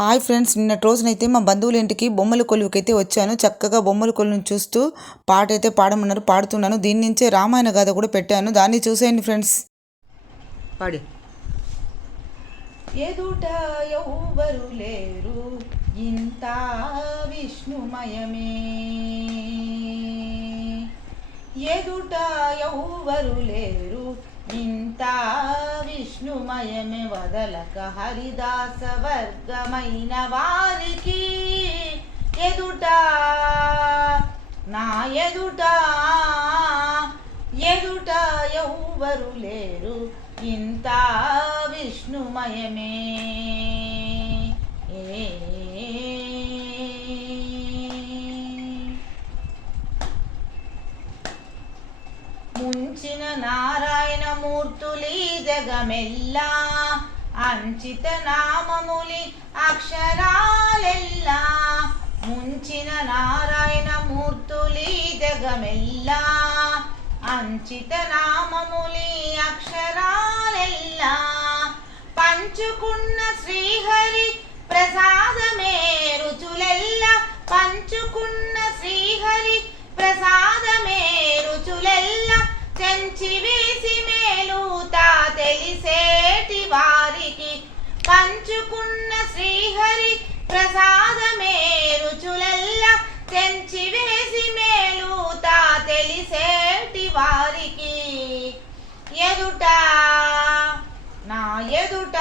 Hi friends, నిన్నటి రోజునైతే మా బంధువుల ఇంటికి బొమ్మల కొలువుకైతే వచ్చాను. చక్కగా బొమ్మల కొలువును చూస్తూ పాట అయితే పాడమన్నారు, పాడుతున్నాను. దీని నుంచే రామాయణ గాథ కూడా పెట్టాను, దాన్ని చూసేయండి ఫ్రెండ్స్. పాడి. ఎదుట ఎవ్వరు లేరు ఇంత విష్ణుమయమే, ఎదుట ఎవ్వరు లేరు ఇంత విష్ణుమయమే, వదలక హరిదాస వర్గమైన వారికి ఎదుట నా ఎదుట ఎదుట ఎవ్వరు లేరు ఇంత విష్ణుమయమే. ముంచిన నారాయణమూర్తులి జగమెల్లా, అంచిత నామములి అక్షరాలెల్లా. ముంచిన నారాయణమూర్తులి జగమెల్లా, అంచిత నామములి అక్షరాలెల్లా. పంచుకున్న శ్రీహరి ప్రసాదమే రుచులెల్లా, పంచుకున్న శ్రీహరి ప్రసాదమే రుచులెల్లా. చెంచి వేసి మేలుతా తెలిసేటి వారికి, పంచుకున్న శ్రీహరి ప్రసాదమే రుచులెల్లా. చెంచి వేసి మేలుతా తెలిసేటి వారికి ఎదుట నా ఎదుట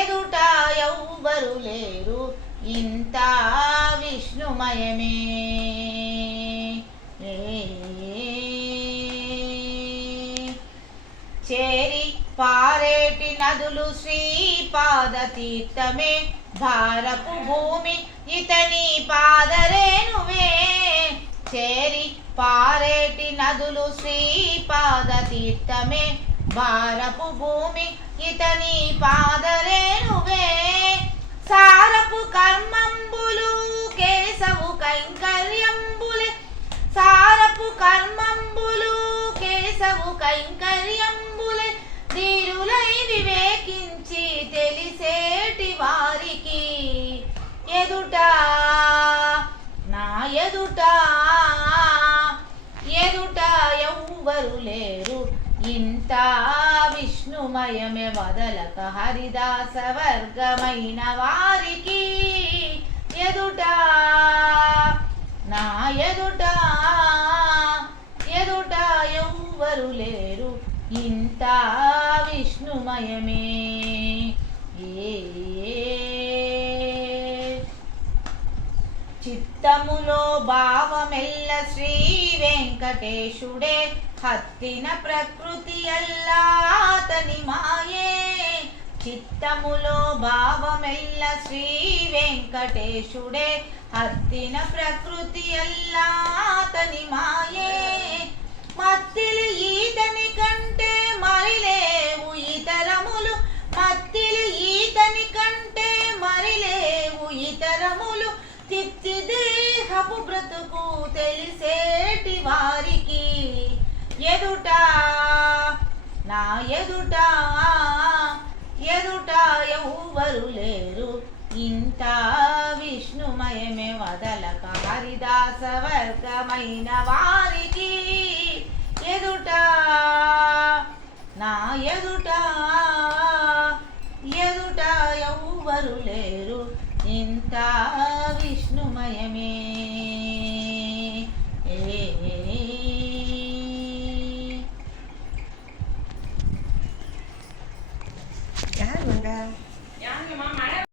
ఎదుట ఎవ్వరు లేరు ఇంత విష్ణుమయమే. చేరి పారేటి నదులు శ్రీపాద తీర్థమే, భారపు భూమి ఇతని పాదరేణువే. చేరి పారేటి నదులు శ్రీపాద తీర్థమే, భారపు భూమి ఇతని పాదరేణువే. సారపు కర్మంబులు కేశవు కైంకర్యంబులే, సారపు కర్మంబులు కేశవు కైంకర్యంబులే. ధీరులై వివేకించి తెలిసేటి వారికి ఎదుట నా ఎదుట ఎదుట ఎవ్వరు లేరు ఇంత విష్ణుమయమే, వదలక హరిదాస వర్గమైన వారికి ఎదుట నా ఎదుట ఎదుట ఎవ్వరు లేరు ఇంత విష్ణుమయమే. చిత్తములో భావమెల్ల శ్రీ వెంకటేశుడే, హత్తిన ప్రకృతి అల్లా అతని మాయే. చిత్తములో భావమెల్ల శ్రీ వెంకటేశుడే, హత్తిన ప్రకృతి అల్లా అతని మాయే. మత్తిలి ఈతని కంటే మరిలేవు ఇతరములు, మత్తిలి ఈతని కంటే మరిలేవు ఇతరములు. తిత్తి దేహపు బ్రతుకు తెలిసేటి వారికి ఎదుట నా ఎదుట ఎదుట ఎవ్వరు లేరు ఇంత విష్ణుమయమే, వదలక హరిదాస వర్గమైన వారికి ఎదుట నా ఎదుట ఎదుట ఎవ్వరు లేరు ఇంత విష్ణుమయమే.